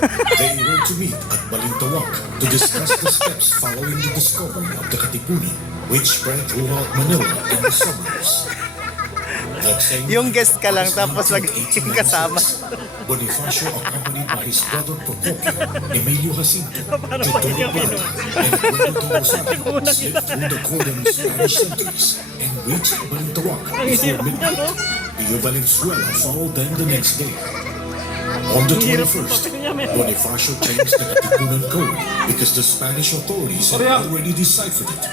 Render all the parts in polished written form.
They were to meet at Balintawak to discuss the steps following the discovery of the Katipunan, which spread throughout Manila in the suburbs. That same Yung night, guest ka lang, August tapos 19, magiging kasama. 1896, Bonifacio, accompanied by his brother Procopio, Emilio Jacinto, Tito Plata, and Eduardo Rosado, slipped through the cordon Spanish sentries and reached Balintawak before midnight. Pio Valenzuela followed them the next day. On the 21st, Bonifacio changed the Katipunan code because the Spanish authorities had already deciphered it.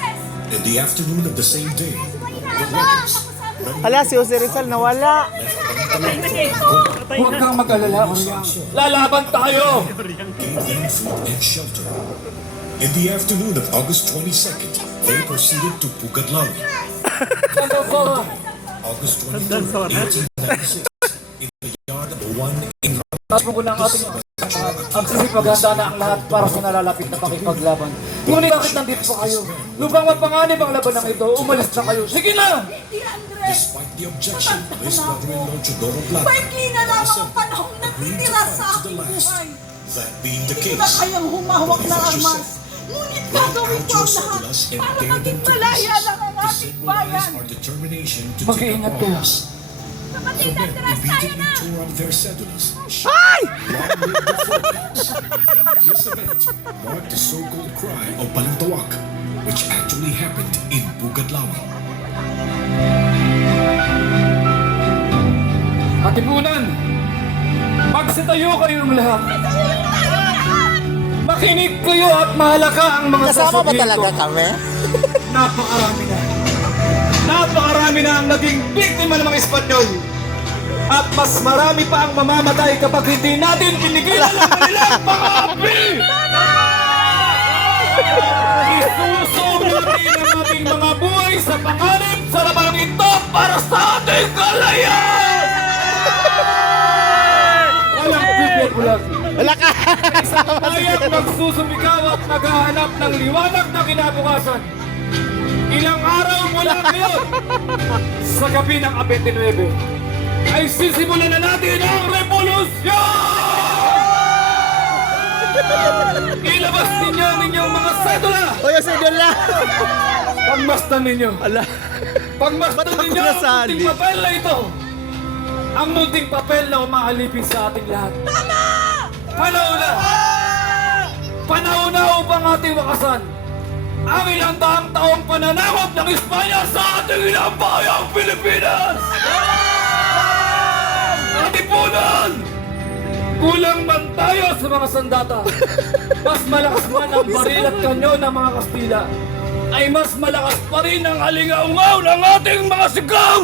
In the afternoon of the same day, the rebels Hala, si Jose Rizal nawala. Huwag kang mag-alala, Oriang. Lalaban tayo! gave them food and shelter. In the afternoon of August 22nd, they proceeded to Pugadlaw. August 23rd, 1896, in the yard of one in Tapos ko ng ating paghanda na ang lahat para sa nalalapit na pakipaglaban. Ngunit bakit nandito pa kayo? Lubang mapanganib ang laban ng ito, umalis na kayo. Sige na! Despite the objection of his brother-in-law Chodoro Plata, Maikli na lang ang panahong natitira sa aking buhay. that being the Iba case, kayang humawak ng Bonifacio armas. said, Ngunit gagawin ko ang lahat para maging malaya lang ang to ating bayan. symbolize our determination to take Mag-iingat up ko. arms. The Kapatid, men atras tayo immediately na! tore up their cedulas. Long live the Philippines. This event marked the so-called cry of Balintawak, which actually happened in Pugadlaw. Katipunan! Magsitayo kayong lahat! Makinig kayo at mahalaka ang mga Kasama ba sasabihin talaga ko. kami? Napakarami na. Napakarami na ang naging biktima ng mga Espanyol. At mas marami pa ang mamamatay kapag hindi natin pinigilan ang kanilang pang-api! Isusong natin ang ating mga buhay sa panganib sa labanang ito para sa ating kalayaan! Walang pipikulag. Wala ka. Tayang magsusumikaw at naghahanap ng liwanag na kinabukasan. Ilang araw mula ngayon, sa gabi ng 29, ay sisimulan na natin ang revolusyon! Ilabas ninyo ang inyong mga sedula! O yung sedula. Pagmasdan ninyo! Ala. Pagmasdan Ba't ako ninyo ang nasali? munting papel na ito! Ang munting papel na umaalipin sa ating lahat! Panahon na! Panahon na upang ating wakasan ang ilang daang taong pananakop ng Espanya sa ating ilang bayang Pilipinas! Katipunan! Kulang man tayo sa mga sandata. Mas malakas man ang baril at kanyo ng mga Kastila, ay mas malakas pa rin ang alingaungaw ng ating mga sigaw!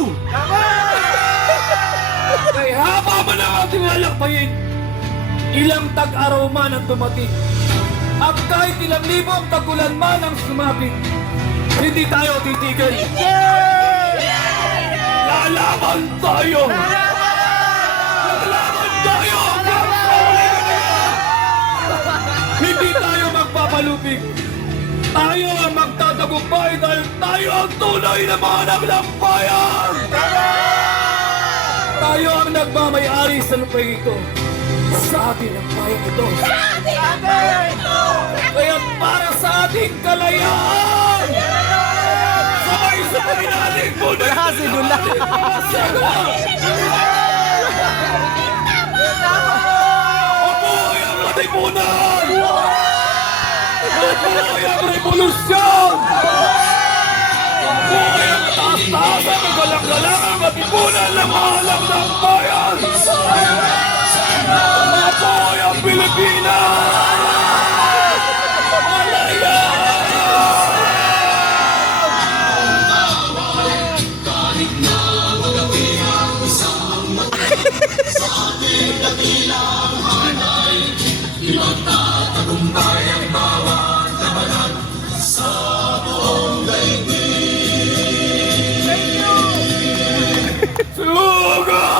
Kay haba man ang ating lalakbayin, ilang tag-araw man ang dumating, at kahit ilang libong tagulan man ang sumapit, hindi tayo titigil. Lalaban tayo! Lalaban tayo! Hindi tayo magpapalupig. Tayo ang magtatagumpay dahil tayo ang tunay na mga anak ng bayan! Tayo ang nagmamayari sa lupay ito. Sa atin ang bayan ito. Kaya para sa ating kalayaan! Sabay-sabay natin muna! Wala si Dula. Mabuhay ang Katipunan! Mabuhay ang revolusyon! Mabuhay ang taas-taas ang galang-galang ang Katipunan na mahalang ng bayan! Mabuhay ang Pilipinas! Malaya! Sugar!